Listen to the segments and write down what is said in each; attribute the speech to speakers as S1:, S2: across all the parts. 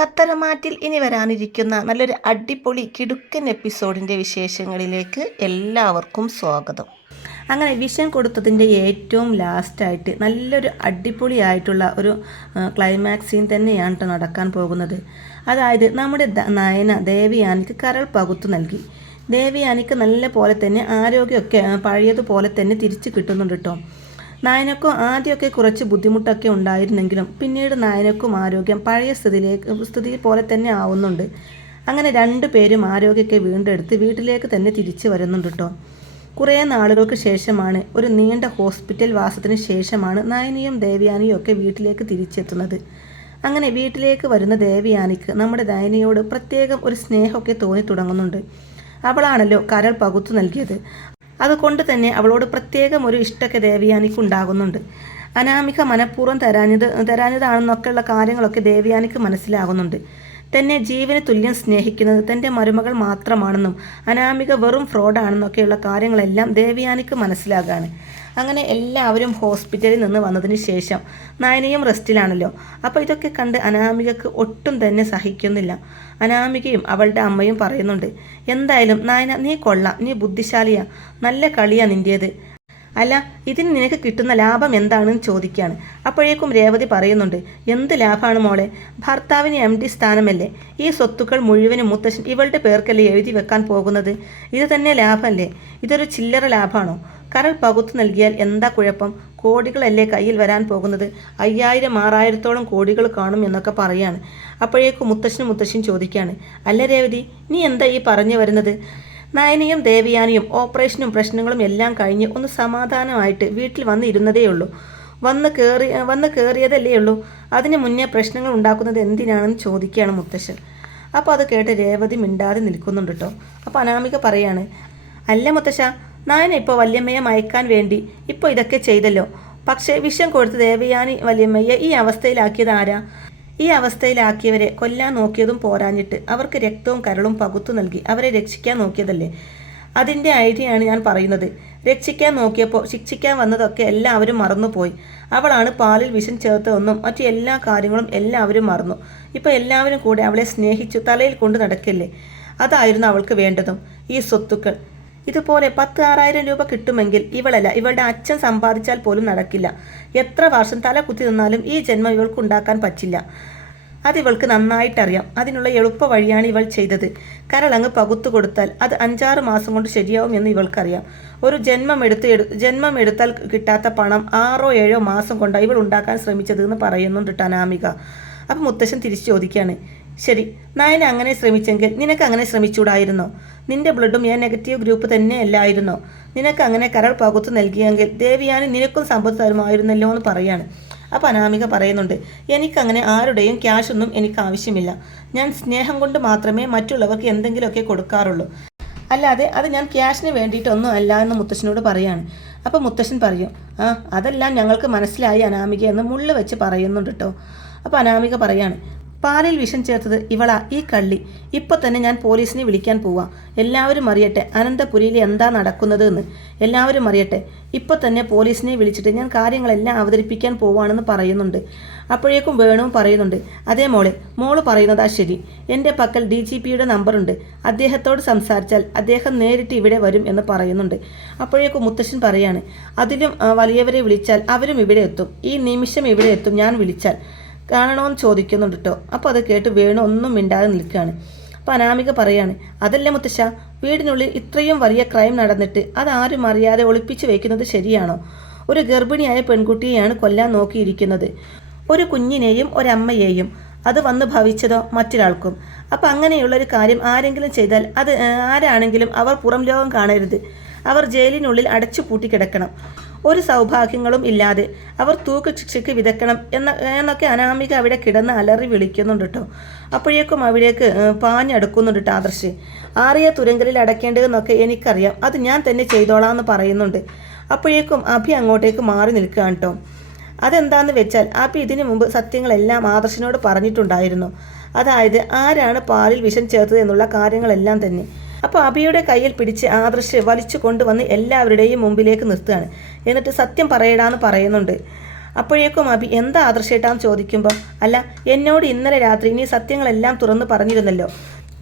S1: പത്തരമാറ്റിൽ ഇനി വരാനിരിക്കുന്ന നല്ലൊരു അടിപൊളി കിടുക്കൻ എപ്പിസോഡിന്റെ വിശേഷങ്ങളിലേക്ക് എല്ലാവർക്കും സ്വാഗതം. അങ്ങനെ വിഷൻ കൊടുത്തതിന്റെ ഏറ്റവും ലാസ്റ്റായിട്ട് നല്ലൊരു അടിപൊളിയായിട്ടുള്ള ഒരു ക്ലൈമാക്സ് സീൻ തന്നെയാണ് കേട്ടോ നടക്കാൻ പോകുന്നത്. അതായത് നമ്മുടെ നയന ദേവിയാനിക്ക് കരൾ പകുത്തു നൽകി. ദേവിയാനിക്ക് നല്ല പോലെ തന്നെ ആരോഗ്യമൊക്കെ പഴയതുപോലെ തന്നെ തിരിച്ചു കിട്ടുന്നുണ്ട് കേട്ടോ നായനക്കും ആദ്യമൊക്കെ കുറച്ച് ബുദ്ധിമുട്ടൊക്കെ ഉണ്ടായിരുന്നെങ്കിലും പിന്നീട് നായനക്കും ആരോഗ്യം പഴയ സ്ഥിതിയിലേക്ക് സ്ഥിതി പോലെ തന്നെ ആവുന്നുണ്ട്. അങ്ങനെ രണ്ടു പേരും ആരോഗ്യമൊക്കെ വീണ്ടെടുത്ത് വീട്ടിലേക്ക് തന്നെ തിരിച്ചു വരുന്നുണ്ട് കേട്ടോ കുറേ നാളുകൾക്ക് ശേഷമാണ് ഒരു നീണ്ട ഹോസ്പിറ്റൽ വാസത്തിന് ശേഷമാണ് നയനിയും ദേവയാനിയും ഒക്കെ വീട്ടിലേക്ക് തിരിച്ചെത്തുന്നത്. അങ്ങനെ വീട്ടിലേക്ക് വരുന്ന ദേവയാനിക്ക് നമ്മുടെ നയനിയോട് പ്രത്യേകം ഒരു സ്നേഹമൊക്കെ തോന്നി തുടങ്ങുന്നുണ്ട്. അവളാണല്ലോ കരൾ പകുത്തു നൽകിയത്. അതുകൊണ്ട് തന്നെ അവളോട് പ്രത്യേകം ഒരു ഇഷ്ടക്ക ദേവയാനിക്ക് ഉണ്ടാകുന്നുണ്ട് അനാമിക മനഃപൂർവം തരാഞ്ഞത് തരാഞ്ഞതാണെന്നൊക്കെയുള്ള കാര്യങ്ങളൊക്കെ ദേവയാനിക്ക് മനസ്സിലാകുന്നുണ്ട്. തന്നെ ജീവന് തുല്യം സ്നേഹിക്കുന്നത് തന്റെ മരുമകൾ മാത്രമാണെന്നും അനാമിക വെറും ഫ്രോഡാണെന്നൊക്കെയുള്ള കാര്യങ്ങളെല്ലാം ദേവിയാനിക്ക് മനസ്സിലാകാണ്. അങ്ങനെ എല്ലാവരും ഹോസ്പിറ്റലിൽ നിന്ന് വന്നതിന് ശേഷം നയനയും റെസ്റ്റിലാണല്ലോ. അപ്പോൾ ഇതൊക്കെ കണ്ട് അനാമികക്ക് ഒട്ടും തന്നെ സഹിക്കുന്നില്ല. അനാമികയും അവളുടെ അമ്മയും പറയുന്നുണ്ട് എന്തായാലും നയന നീ കൊള്ളാം നീ ബുദ്ധിശാലിയാ നല്ല കളിയാ നിന്റേത് അല്ല ഇതിന് നിനക്ക് കിട്ടുന്ന ലാഭം എന്താണെന്ന് ചോദിക്കുകയാണ് അപ്പോഴേക്കും രേവതി പറയുന്നുണ്ട് എന്ത് ലാഭമാണ് മോളെ? ഭർത്താവിന് എം ഡി സ്ഥാനമല്ലേ? ഈ സ്വത്തുക്കൾ മുഴുവനും മുത്തശ്ശൻ ഇവളുടെ പേർക്കല്ലേ എഴുതി വെക്കാൻ പോകുന്നത്? ഇത് തന്നെ ലാഭമല്ലേ? ഇതൊരു ചില്ലറ ലാഭമാണോ കരൾ പകുത്തു നൽകിയാൽ എന്താ കുഴപ്പം? കോടികളല്ലേ കയ്യിൽ വരാൻ പോകുന്നത്? അയ്യായിരം ആറായിരത്തോളം കോടികൾ കാണും എന്നൊക്കെ പറയാണ്. അപ്പോഴേക്കും മുത്തശ്ശനും മുത്തശ്ശൻ ചോദിക്കുകയാണ് അല്ല രേവതി നീ എന്താ ഈ പറഞ്ഞു വരുന്നത്? നയനയും ദേവിയാനിയും ഓപ്പറേഷനും പ്രശ്നങ്ങളും എല്ലാം കഴിഞ്ഞ് ഒന്ന് സമാധാനമായിട്ട് വീട്ടിൽ വന്ന് ഇരുന്നതേ ഉള്ളൂ. വന്ന് കയറി വന്ന് കയറിയതല്ലേ ഉള്ളൂ. അതിന് മുന്നേ പ്രശ്നങ്ങൾ ഉണ്ടാക്കുന്നത് എന്തിനാണെന്ന് ചോദിക്കുകയാണ് മുത്തശ്ശൻ. അപ്പോൾ അത് കേട്ട് രേവതി മിണ്ടാതെ നിൽക്കുന്നുണ്ട് കേട്ടോ. അപ്പോൾ അനാമിക പറയാണ് അല്ല മുത്തശ്ശ നായന ഇപ്പോൾ വല്യമ്മയെ മയക്കാൻ വേണ്ടി ഇപ്പോൾ ഇതൊക്കെ ചെയ്തല്ലോ. പക്ഷേ വിഷം കൊടുത്ത് ദേവയാനി വല്യമ്മയെ ഈ അവസ്ഥയിലാക്കിയത് ആരാ? ഈ അവസ്ഥയിലാക്കിയവരെ കൊല്ലാൻ നോക്കിയതും പോരാഞ്ഞിട്ട് അവർക്ക് രക്തവും കരളും പകുത്തു നൽകി അവരെ രക്ഷിക്കാൻ നോക്കിയതല്ലേ? അതിന്റെ ഐഡിയയാണ് ഞാൻ പറയുന്നത്. രക്ഷിക്കാൻ നോക്കിയപ്പോൾ ശിക്ഷിക്കാൻ വന്നതൊക്കെ എല്ലാവരും മറന്നുപോയി. അവളാണ് പാലിൽ വിഷം ചേർത്തതെന്നും മറ്റു എല്ലാ കാര്യങ്ങളും എല്ലാവരും മറന്നു. ഇപ്പോൾ എല്ലാവരും കൂടെ അവളെ സ്നേഹിച്ചു തലയിൽ കൊണ്ട് നടക്കില്ലേ? അതായിരുന്നു അവൾക്ക് വേണ്ടതും. ഈ സ്വത്തുക്കൾ. ഇതുപോലെ പത്ത് ആറായിരം രൂപ കിട്ടുമെങ്കിൽ ഇവളല്ല ഇവളുടെ അച്ഛൻ സമ്പാദിച്ചാൽ പോലും നടക്കില്ല. എത്ര വർഷം തല കുത്തി നിന്നാലും ഈ ജന്മം ഇവൾക്ക് ഉണ്ടാക്കാൻ പറ്റില്ല. അത് ഇവൾക്ക് നന്നായിട്ടറിയാം. അതിനുള്ള എളുപ്പ വഴിയാണ് ഇവൾ ചെയ്തത്. കരളങ്ങ് പകുത്തു കൊടുത്താൽ അത് അഞ്ചാറ് മാസം കൊണ്ട് ശരിയാവും എന്ന് ഇവൾക്കറിയാം. ഒരു ജന്മം എടുത്ത് എടു ജന്മം എടുത്താൽ കിട്ടാത്ത പണം ആറോ ഏഴോ മാസം കൊണ്ടാണ് ഇവൾ ഉണ്ടാക്കാൻ ശ്രമിച്ചത് എന്ന് പറയുന്നുണ്ട് ടനാമിക. അപ്പം മുത്തശ്ശൻ തിരിച്ചു ചോദിക്കുകയാണ് ശരി നയന അങ്ങനെ ശ്രമിച്ചെങ്കിൽ നിനക്ക് അങ്ങനെ ശ്രമിച്ചൂടായിരുന്നോ? നിന്റെ ബ്ലഡും ഞാൻ നെഗറ്റീവ് ഗ്രൂപ്പ് തന്നെയല്ലായിരുന്നു. നിനക്ക് അങ്ങനെ കരൾ പകുത്തു നൽകിയെങ്കിൽ ദേവിയാനി നിനക്കും സമ്പത്ത് തരുമായിരുന്നല്ലോ എന്ന് പറയാണ്. അപ്പോൾ അനാമിക പറയുന്നുണ്ട് എനിക്കങ്ങനെ ആരുടെയും ക്യാഷ് ഒന്നും എനിക്ക് ആവശ്യമില്ല. ഞാൻ സ്നേഹം കൊണ്ട് മാത്രമേ മറ്റുള്ളവർക്ക് എന്തെങ്കിലുമൊക്കെ കൊടുക്കാറുള്ളൂ. അല്ലാതെ അത് ഞാൻ ക്യാഷിന് വേണ്ടിയിട്ടൊന്നും അല്ല എന്ന് മുത്തശ്ശനോട് പറയാണ്. അപ്പോൾ മുത്തശ്ശൻ പറയും ആ അതെല്ലാം ഞങ്ങൾക്ക് മനസ്സിലായി അനാമിക എന്ന് മുള്ളു വെച്ച് പറയുന്നുണ്ട് കേട്ടോ അപ്പോൾ അനാമിക പറയാണ് പാലിൽ വിഷം ചേർത്തത് ഇവളാ ഈ കള്ളി. ഇപ്പൊ തന്നെ ഞാൻ പോലീസിനെ വിളിക്കാൻ പോവാ. എല്ലാവരും അറിയട്ടെ അനന്തപുരിയിൽ എന്താ നടക്കുന്നത് എന്ന് എല്ലാവരും അറിയട്ടെ ഇപ്പൊ തന്നെ പോലീസിനെ വിളിച്ചിട്ട് ഞാൻ കാര്യങ്ങളെല്ലാം അവതരിപ്പിക്കാൻ പോവാണെന്ന് പറയുന്നുണ്ട്. അപ്പോഴേക്കും വേണുവും പറയുന്നുണ്ട് അതേ മോളെ മോൾ പറയുന്നതാ ശരി. എന്റെ പക്കൽ ഡി ജി പിയുടെ നമ്പറുണ്ട്. അദ്ദേഹത്തോട് സംസാരിച്ചാൽ അദ്ദേഹം നേരിട്ട് ഇവിടെ വരും എന്ന് പറയുന്നുണ്ട്. അപ്പോഴേക്കും മുത്തശ്ശൻ പറയാണ് അതിലും വലിയവരെ വിളിച്ചാൽ അവരും ഇവിടെ എത്തും. ഈ നിമിഷം ഇവിടെ എത്തും ഞാൻ വിളിച്ചാൽ. കാണണമെന്ന് ചോദിക്കുന്നുണ്ട് കേട്ടോ അപ്പോൾ അത് കേട്ട് വേണു ഒന്നും മിണ്ടാതെ നിൽക്കുകയാണ്. അപ്പോൾ അനാമിക പറയാണ് അതല്ലേ മുത്തശ്ശ വീടിനുള്ളിൽ ഇത്രയും വലിയ ക്രൈം നടന്നിട്ട് അതാരും അറിയാതെ ഒളിപ്പിച്ചു വയ്ക്കുന്നത് ശരിയാണോ? ഒരു ഗർഭിണിയായ പെൺകുട്ടിയെയാണ് കൊല്ലാൻ നോക്കിയിരിക്കുന്നത്. ഒരു കുഞ്ഞിനെയും ഒരമ്മയെയും. അത് വന്ന് ഭവിച്ചതോ മറ്റൊരാൾക്കും. അപ്പം അങ്ങനെയുള്ളൊരു കാര്യം ആരെങ്കിലും ചെയ്താൽ അത് ആരാണെങ്കിലും അവർ പുറം ലോകം കാണരുത്. അവർ ജയിലിനുള്ളിൽ അടച്ചു പൂട്ടിക്കിടക്കണം ഒരു സൗഭാഗ്യങ്ങളും ഇല്ലാതെ അവർ തൂക്ക് ശിക്ഷയ്ക്ക് വിതക്കണം എന്ന എന്നൊക്കെ അനാമിക അവിടെ കിടന്ന് അലറി വിളിക്കുന്നുണ്ട് കേട്ടോ അപ്പോഴേക്കും അവിടേക്ക് പാഞ്ഞടുക്കുന്നുണ്ട് കേട്ടോ ആദർശ്. ആറിയ തുരങ്കലിൽ അടയ്ക്കേണ്ടതെന്നൊക്കെ എനിക്കറിയാം. അത് ഞാൻ തന്നെ ചെയ്തോളാം എന്ന് പറയുന്നുണ്ട്. അപ്പോഴേക്കും അഭി അങ്ങോട്ടേക്ക് മാറി നിൽക്കുകയാണ് കേട്ടോ അതെന്താന്ന് വെച്ചാൽ അഭി ഇതിനു മുമ്പ് സത്യങ്ങളെല്ലാം ആദർശിനോട് പറഞ്ഞിട്ടുണ്ടായിരുന്നു. അതായത് ആരാണ് പാലിൽ വിഷം ചേർത്തത് എന്നുള്ള കാര്യങ്ങളെല്ലാം തന്നെ. അപ്പോൾ അഭിയുടെ കയ്യിൽ പിടിച്ച് ആദർശ് വലിച്ചു കൊണ്ടുവന്ന് എല്ലാവരുടെയും മുമ്പിലേക്ക് നിർത്തുകയാണ്. എന്നിട്ട് സത്യം പറയടാന്ന് പറയുന്നുണ്ട്. അപ്പോഴേക്കും അബി എന്താ ആദർശേട്ടാന്ന് ചോദിക്കുമ്പോൾ അല്ല എന്നോട് ഇന്നലെ രാത്രി നീ സത്യങ്ങളെല്ലാം തുറന്നു പറഞ്ഞിരുന്നല്ലോ.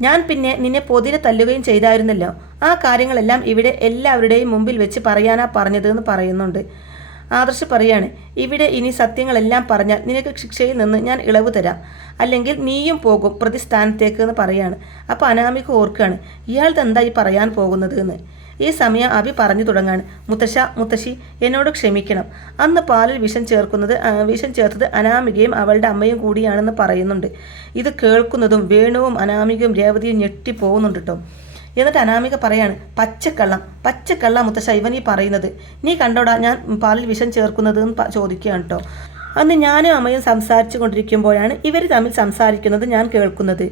S1: ഞാൻ പിന്നെ നിന്നെ പൊതിരെ തല്ലുകയും ചെയ്തായിരുന്നല്ലോ. ആ കാര്യങ്ങളെല്ലാം ഇവിടെ എല്ലാവരുടെയും മുമ്പിൽ വെച്ച് പറയാനാ പറഞ്ഞത് എന്ന് പറയുന്നുണ്ട്. ആദർശ് പറയാണ് ഇവിടെ ഇനി സത്യങ്ങളെല്ലാം പറഞ്ഞാൽ നിനക്ക് ശിക്ഷയിൽ നിന്ന് ഞാൻ ഇളവ് തരാം. അല്ലെങ്കിൽ നീയും പോകും പ്രതിസ്ഥാനത്തേക്ക് എന്ന് പറയാണ്. അപ്പോൾ അനാമിക ഓർക്കുകയാണ് ഇയാൾ എന്താ ഈ പറയാൻ പോകുന്നത്? എന്ന്. ഈ സമയം അഭി പറഞ്ഞു തുടങ്ങാണ്. മുത്തശ്ശ മുത്തശ്ശി എന്നോട് ക്ഷമിക്കണം. അന്ന് പാലിൽ വിഷം ചേർക്കുന്നത് വിഷം ചേർത്തത് അനാമികയും അവളുടെ അമ്മയും കൂടിയാണെന്ന് പറയുന്നുണ്ട്. ഇത് കേൾക്കുന്നതും വേണുവും അനാമികയും രേവതിയും ഞെട്ടിപ്പോകുന്നുണ്ട് കേട്ടോ എന്നിട്ട് അനാമിക പറയാണ് പച്ചക്കള്ളം പച്ചക്കള്ളം മുത്തശ്ശ ഇവൻ ഈ പറയുന്നത്. നീ കണ്ടോടാ ഞാൻ പാലിൽ വിഷം ചേർക്കുന്നത് ചോദിക്കുകയാണ് കേട്ടോ അന്ന് ഞാനും അമ്മയും സംസാരിച്ചു കൊണ്ടിരിക്കുമ്പോഴാണ് ഇവർ തമ്മിൽ സംസാരിക്കുന്നത് ഞാൻ കേൾക്കുന്നത്.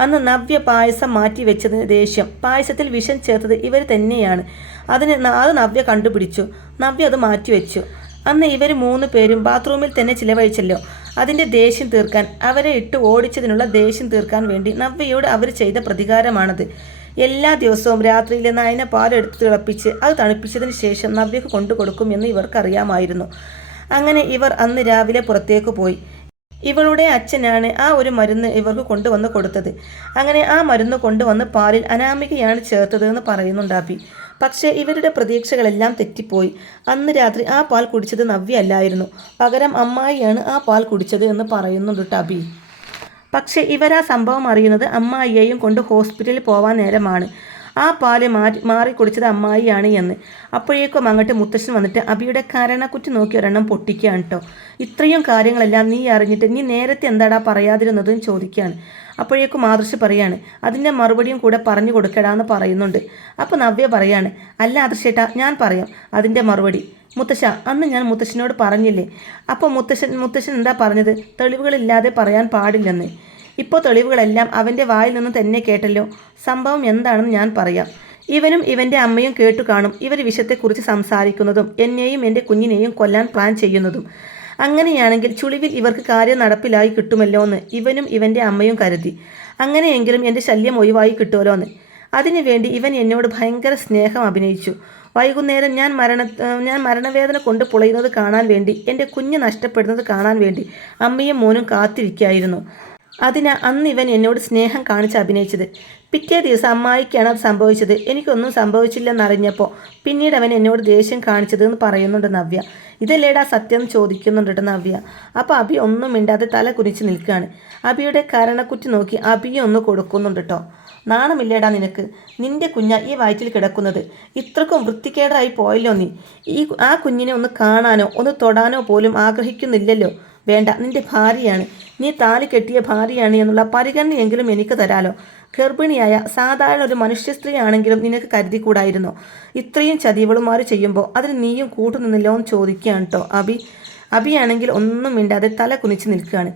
S1: അന്ന് നവ്യ പായസം മാറ്റി വെച്ചതിന് ദേഷ്യം. പായസത്തിൽ വിഷം ചേർത്തത് ഇവർ തന്നെയാണ്. അതിന് അത് നവ്യ കണ്ടുപിടിച്ചു. നവ്യ അത് മാറ്റിവെച്ചു അന്ന് ഇവർ മൂന്ന് പേരും ബാത്റൂമിൽ തന്നെ ചിലവഴിച്ചല്ലോ. അതിന്റെ ദേഷ്യം തീർക്കാൻ അവരെ ഇട്ട് ഓടിച്ചതിനുള്ള ദേഷ്യം തീർക്കാൻ വേണ്ടി നവ്യയോട് അവർ ചെയ്ത പ്രതികാരമാണത്. എല്ലാ ദിവസവും രാത്രിയിൽ നായന പാലെടുത്ത് തിളപ്പിച്ച് അത് തണുപ്പിച്ചതിന് ശേഷം നവ്യക്ക് കൊണ്ടു കൊടുക്കുമെന്ന് ഇവർക്കറിയാമായിരുന്നു. അങ്ങനെ ഇവർ അന്ന് രാവിലെ പുറത്തേക്ക് പോയി. ഇവളുടെ അച്ഛനാണ് ആ ഒരു മരുന്ന് ഇവർക്ക് കൊണ്ടുവന്ന് കൊടുത്തത്. അങ്ങനെ ആ മരുന്ന് കൊണ്ടുവന്ന് പാലിൽ അനാമികയാണ് ചേർത്തത് എന്ന് പറയുന്നുണ്ടാപ്പി പക്ഷേ ഇവരുടെ പ്രതീക്ഷകളെല്ലാം തെറ്റിപ്പോയി. അന്ന് രാത്രി ആ പാൽ കുടിച്ചത് നവ്യല്ലായിരുന്നു പകരം അമ്മായിയാണ് ആ പാൽ കുടിച്ചത് എന്ന് പറയുന്നുണ്ട് ട്ടോ അബി പക്ഷേ ഇവരാ സംഭവം അറിയുന്നത് അമ്മായിയെയും കൊണ്ട് ഹോസ്പിറ്റലിൽ പോവാൻ നേരമാണ്. ആ പാൽ മാറ്റി മാറി കുടിച്ചത് അമ്മായിയാണ് എന്ന്. അപ്പോഴേക്കും അങ്ങോട്ട് മുത്തശ്ശൻ വന്നിട്ട് അബിയുടെ കരണക്കുറ്റി നോക്കി ഒരെണ്ണം പൊട്ടിക്കുകയാണ് കേട്ടോ ഇത്രയും കാര്യങ്ങളെല്ലാം നീ അറിഞ്ഞിട്ട് നീ നേരത്തെ എന്താടാ പറയാതിരുന്നത് ചോദിക്കുകയാണ് അപ്പോഴേക്കും ആദർശ് പറയാണ് അതിന്റെ മറുപടിയും കൂടെ പറഞ്ഞു കൊടുക്കടാന്ന് പറയുന്നുണ്ട്. അപ്പോൾ നവ്യ പറയാണ് അല്ല ആദർശേട്ടാ ഞാൻ പറയാം. അതിന്റെ മറുപടി. മുത്തശ്ശ അന്ന് ഞാൻ മുത്തശ്ശനോട് പറഞ്ഞില്ലേ? അപ്പോൾ മുത്തശ്ശൻ മുത്തശ്ശൻ എന്താ പറഞ്ഞത്? തെളിവുകളില്ലാതെ പറയാൻ പാടില്ലെന്ന്. ഇപ്പോൾ തെളിവുകളെല്ലാം അവന്റെ വായിൽ നിന്ന് തന്നെ കേട്ടല്ലോ. സംഭവം എന്താണെന്ന് ഞാൻ പറയാം. ഇവനും ഇവന്റെ അമ്മയും കേട്ടു കാണും. ഇവർ വിഷത്തെക്കുറിച്ച് സംസാരിക്കുന്നതും എന്നെയും എന്റെ കുഞ്ഞിനെയും കൊല്ലാൻ പ്ലാൻ ചെയ്യുന്നതും. അങ്ങനെയാണെങ്കിൽ ചുളിവിൽ ഇവർക്ക് കാര്യം നടപ്പിലായി കിട്ടുമല്ലോ എന്ന് ഇവനും ഇവന്റെ അമ്മയും കരുതി. അങ്ങനെയെങ്കിലും എന്റെ ശല്യം ഒഴിവായി കിട്ടുമല്ലോ എന്ന് അതിനുവേണ്ടി ഇവൻ എന്നോട് ഭയങ്കര സ്നേഹം അഭിനയിച്ചു. വൈകുന്നേരം ഞാൻ മരണ ഞാൻ മരണവേദന കൊണ്ട് പുളയുന്നത് കാണാൻ വേണ്ടി എന്റെ കുഞ്ഞ് നഷ്ടപ്പെടുന്നത് കാണാൻ വേണ്ടി അമ്മയും മോനും കാത്തിരിക്കായിരുന്നു. അതിനാ അന്ന് ഇവൻ എന്നോട് സ്നേഹം കാണിച്ച് അഭിനയിച്ചത്. പിറ്റേ ദിവസം അമ്മായിക്കാണ് അത് സംഭവിച്ചത്. എനിക്കൊന്നും സംഭവിച്ചില്ലെന്നറിഞ്ഞപ്പോൾ പിന്നീട് അവൻ എന്നോട് ദേഷ്യം കാണിച്ചത് എന്ന് പറയുന്നുണ്ട് നവ്യ. ഇതല്ലേടാ സത്യം ചോദിക്കുന്നുണ്ട് നവ്യ. അപ്പോൾ അബി ഒന്നും മിണ്ടാതെ തല കുനിച്ച് നിൽക്കുകയാണ് അബിയുടെ കരണക്കുറ്റി നോക്കി അബിയെ ഒന്ന് കൊടുക്കുന്നുണ്ട് കേട്ടോ നാണമില്ലേടാ നിനക്ക്? നിന്റെ കുഞ്ഞ ഈ വയറ്റിൽ കിടക്കുന്നത്. ഇത്രക്കും വൃത്തിക്കേടായി പോയല്ലോ നീ. ഈ ആ കുഞ്ഞിനെ ഒന്ന് കാണാനോ ഒന്ന് തൊടാനോ പോലും ആഗ്രഹിക്കുന്നില്ലല്ലോ. വേണ്ട നിന്റെ ഭാര്യയാണ്. നീ താലി കെട്ടിയ ഭാര്യയാണ് എന്നുള്ള പരിഗണനയെങ്കിലും എനിക്ക് തരാലോ. ഗർഭിണിയായ സാധാരണ ഒരു മനുഷ്യ സ്ത്രീ ആണെങ്കിലും നിനക്ക് കരുതിക്കൂടായിരുന്നോ? ഇത്രയും ചതിവളുമാർ ചെയ്യുമ്പോൾ അതിന് നീയും കൂട്ടുനിന്നില്ലോ എന്ന് ചോദിക്കുകയാണ് കേട്ടോ അബി. അബിയാണെങ്കിൽ ഒന്നും മിണ്ടാതെ തല കുനിച്ച് നിൽക്കുകയാണ്.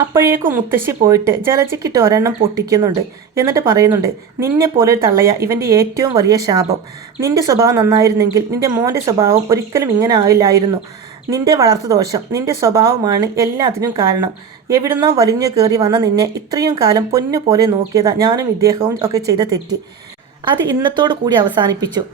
S1: അപ്പോഴേക്കും മുത്തശ്ശി പോയിട്ട് ജലജയ്ക്കിട്ട് ഒരെണ്ണം പൊട്ടിക്കുന്നുണ്ട് എന്നിട്ട് പറയുന്നുണ്ട് നിന്നെ പോലെ തള്ളയ ഇവന്റെ ഏറ്റവും വലിയ ശാപം. നിന്റെ സ്വഭാവം നന്നായിരുന്നെങ്കിൽ നിന്റെ മോന്റെ സ്വഭാവം ഒരിക്കലും ഇങ്ങനെ ആയില്ലായിരുന്നു. നിന്റെ വളർത്തു ദോഷം നിന്റെ സ്വഭാവമാണ് എല്ലാത്തിനും കാരണം. എവിടുന്നോ വലിഞ്ഞു കയറി വന്ന നിന്നെ ഇത്രയും കാലം പൊന്നു പോലെ നോക്കിയതാ ഞാനും ഇദ്ദേഹവും ഒക്കെ ചെയ്ത തെറ്റ്. അത് ഇന്നത്തോടു കൂടി അവസാനിപ്പിച്ചു.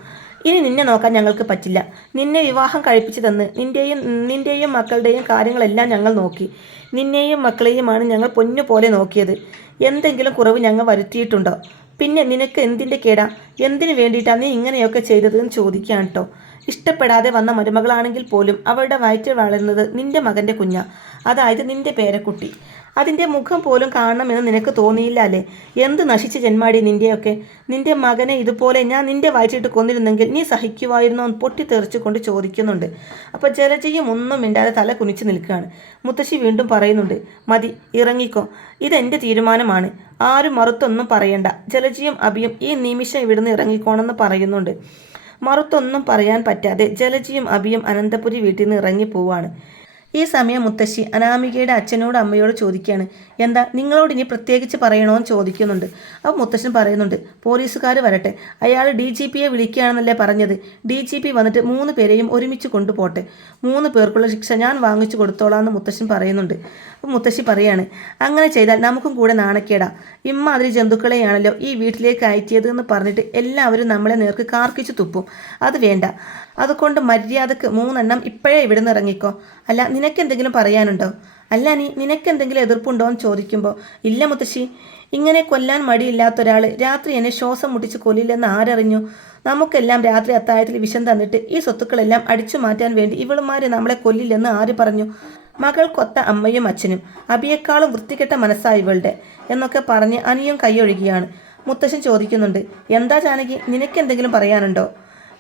S1: ഇനി നിന്നെ നോക്കാൻ ഞങ്ങൾക്ക് പറ്റില്ല. നിന്നെ വിവാഹം കഴിപ്പിച്ചു തന്ന് നിന്റെയും നിന്റെയും മക്കളുടെയും കാര്യങ്ങളെല്ലാം ഞങ്ങൾ നോക്കി. നിന്നെയും മക്കളെയുമാണ് ഞങ്ങൾ പൊന്നു പോലെ നോക്കിയത്. എന്തെങ്കിലും കുറവ് ഞങ്ങൾ വരുത്തിയിട്ടുണ്ടോ? പിന്നെ നിനക്ക് എന്തിന്റെ കേടാ? എന്തിനു വേണ്ടിയിട്ടാണ് നീ ഇങ്ങനെയൊക്കെ ചെയ്തതെന്ന് ചോദിക്കുകയാണ് കേട്ടോ. ഇഷ്ടപ്പെടാതെ വന്ന മരുമകളാണെങ്കിൽ പോലും അവളുടെ വയറ്റിൽ വളരുന്നത് നിന്റെ മകന്റെ കുഞ്ഞ. അതായത് നിന്റെ പേരക്കുട്ടി. അതിന്റെ മുഖം പോലും കാണണമെന്ന് നിനക്ക് തോന്നിയില്ല അല്ലേ? എന്ത് നശിച്ച ജന്മാടി നിന്റെയൊക്കെ? നിന്റെ മകനെ ഇതുപോലെ ഞാൻ നിന്റെ വയറ്റിട്ട് കൊന്നിരുന്നെങ്കിൽ നീ സഹിക്കുമായിരുന്നോ എന്ന് പൊട്ടിത്തെറിച്ചുകൊണ്ട് ചോദിക്കുന്നുണ്ട്. അപ്പോൾ ജലജയും ഒന്നും മിണ്ടാതെ തല കുനിച്ച് നിൽക്കുകയാണ്. മുത്തശ്ശി വീണ്ടും പറയുന്നുണ്ട് മതി ഇറങ്ങിക്കോ. ഇതെന്റെ തീരുമാനമാണ്. ആരും മറുത്തൊന്നും പറയണ്ട. ജലജിയും അഭിയും ഈ നിമിഷം ഇവിടുന്ന് ഇറങ്ങിക്കോണമെന്ന് പറയുന്നുണ്ട്. മറുത്തൊന്നും പറയാൻ പറ്റാതെ ജലജിയും അഭിയും അനന്തപുരി വീട്ടിൽ നിന്ന് ഇറങ്ങി പോവാണ് ഈ സമയം മുത്തശ്ശി അനാമികയുടെ അച്ഛനോട് അമ്മയോട് ചോദിക്കുകയാണ്. എന്താ നിങ്ങളോട് ഇനി പ്രത്യേകിച്ച് പറയണോ എന്ന് ചോദിക്കുന്നുണ്ട്. അപ്പോൾ മുത്തശ്ശൻ പറയുന്നുണ്ട് പോലീസുകാർ വരട്ടെ. അയാൾ ഡി ജി പിയെ വിളിക്കുകയാണെന്നല്ലേ പറഞ്ഞത്. ഡി ജി പി വന്നിട്ട് മൂന്ന് പേരെയും ഒരുമിച്ച് കൊണ്ടുപോട്ടെ. മൂന്ന് പേർക്കുള്ള ശിക്ഷ ഞാൻ വാങ്ങിച്ചു കൊടുത്തോളാം എന്ന് മുത്തശ്ശൻ പറയുന്നുണ്ട്. അപ്പോൾ മുത്തശ്ശി പറയാണ് അങ്ങനെ ചെയ്താൽ നമുക്കും കൂടെ നാണക്കേടാ. ഇമ്മാതിരി ജന്തുക്കളെയാണല്ലോ ഈ വീട്ടിലേക്ക് അയറ്റിയത് എന്ന് പറഞ്ഞിട്ട് എല്ലാവരും നമ്മളെ നേർക്ക് കാർക്കിച്ചു തുപ്പും. അത് വേണ്ട. അതുകൊണ്ട് മര്യാദയ്ക്ക് മൂന്നെണ്ണം ഇപ്പോഴേ ഇവിടെ നിന്ന് ഇറങ്ങിക്കോ. അല്ല നിനക്കെന്തെങ്കിലും പറയാനുണ്ടോ? അല്ല നീ നിനക്കെന്തെങ്കിലും എതിർപ്പുണ്ടോ എന്ന് ചോദിക്കുമ്പോൾ ഇല്ല മുത്തശ്ശി ഇങ്ങനെ കൊല്ലാൻ മടിയില്ലാത്ത ഒരാൾ രാത്രി എന്നെ ശ്വാസം മുട്ടിച്ച് കൊല്ലില്ലെന്ന് ആരറിഞ്ഞു? നമുക്കെല്ലാം രാത്രി അത്താഴത്തിൽ വിഷം തന്നിട്ട് ഈ സ്വത്തുക്കളെല്ലാം അടിച്ചു മാറ്റാൻ വേണ്ടി ഇവളുമാര് നമ്മളെ കൊല്ലില്ലെന്ന് ആര് പറഞ്ഞു? മകൾ കൊത്ത അമ്മയും അച്ഛനും. അബിയേക്കാളും വൃത്തികെട്ട മനസ്സായി ഇവളുടെ എന്നൊക്കെ പറഞ്ഞ് അനിയും കൈയൊഴുകിയാണ്. മുത്തശ്ശൻ ചോദിക്കുന്നുണ്ട് എന്താ ജാനകി നിനക്കെന്തെങ്കിലും പറയാനുണ്ടോ?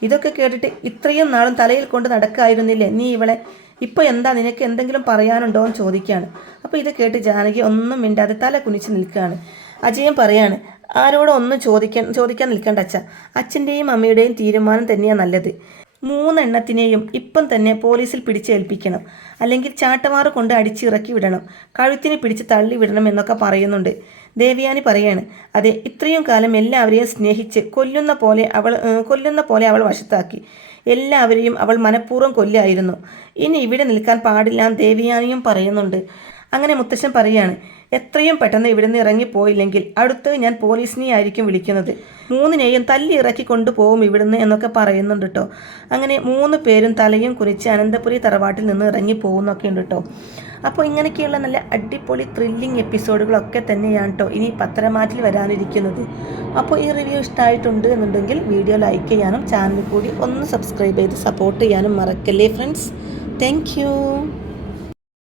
S1: ഇതൊക്കെ കേട്ടിട്ട് ഇത്രയും നാളും തലയിൽ കൊണ്ട് നടക്കായിരുന്നില്ലേ നീ ഇവളെ? ഇപ്പോൾ എന്താ നിനക്ക് എന്തെങ്കിലും പറയാനുണ്ടോ എന്ന് ചോദിക്കുകയാണ് അപ്പോൾ ഇത് കേട്ട് ജാനകി ഒന്നും മിണ്ടാതെ തല കുനിച്ച് നിൽക്കുകയാണ്. അജയൻ പറയാണ് ആരോടും ഒന്നും ചോദിക്കാൻ ചോദിക്കാൻ നിൽക്കേണ്ട അച്ഛ. അച്ഛന്റെയും അമ്മയുടെയും തീരുമാനം തന്നെയാണ് നല്ലത്. മൂന്നെണ്ണത്തിനെയും ഇപ്പം തന്നെ പോലീസിൽ പിടിച്ചേൽപ്പിക്കണം. അല്ലെങ്കിൽ ചാട്ടമാർ കൊണ്ട് അടിച്ചിറക്കി വിടണം. കഴുത്തിന് പിടിച്ച് തള്ളി വിടണം എന്നൊക്കെ പറയുന്നുണ്ട്. ദേവിയാനി പറയാണ് അതെ ഇത്രയും കാലം എല്ലാവരെയും സ്നേഹിച്ച് കൊല്ലുന്ന പോലെ അവൾ കൊല്ലുന്ന പോലെ അവൾ വശത്താക്കി. എല്ലാവരെയും അവൾ മനഃപൂർവം കൊല്ലായിരുന്നു. ഇനി ഇവിടെ നിൽക്കാൻ പാടില്ല ദേവിയാനിയും പറയുന്നുണ്ട്. അങ്ങനെ മുത്തശ്ശൻ പറയാണ് എത്രയും പെട്ടെന്ന് ഇവിടെ നിന്ന് ഇറങ്ങിപ്പോയില്ലെങ്കിൽ അടുത്ത് ഞാൻ പോലീസിനെ ആയിരിക്കും വിളിക്കുന്നത്. മൂന്നിനെയും തല്ലി ഇറക്കി കൊണ്ടുപോകും ഇവിടുന്ന് എന്നൊക്കെ പറയുന്നുണ്ട് കേട്ടോ അങ്ങനെ മൂന്ന് പേരും തലയും കുറിച്ച് അനന്തപുരി തറവാട്ടിൽ നിന്ന് ഇറങ്ങി പോകുന്നൊക്കെ ഉണ്ട് കേട്ടോ അപ്പോൾ ഇങ്ങനെയൊക്കെയുള്ള നല്ല അടിപൊളി ത്രില്ലിംഗ് എപ്പിസോഡുകളൊക്കെ തന്നെയാണ് കേട്ടോ ഇനി പത്രമാറ്റിൽ വരാനിരിക്കുന്നത്. അപ്പോൾ ഈ റിവ്യൂ ഇഷ്ടമായിട്ടുണ്ട് എന്നുണ്ടെങ്കിൽ വീഡിയോ ലൈക്ക് ചെയ്യാനും ചാനൽ കൂടി ഒന്ന് സബ്സ്ക്രൈബ് ചെയ്ത് സപ്പോർട്ട് ചെയ്യാനും മറക്കല്ലേ ഫ്രണ്ട്സ് താങ്ക്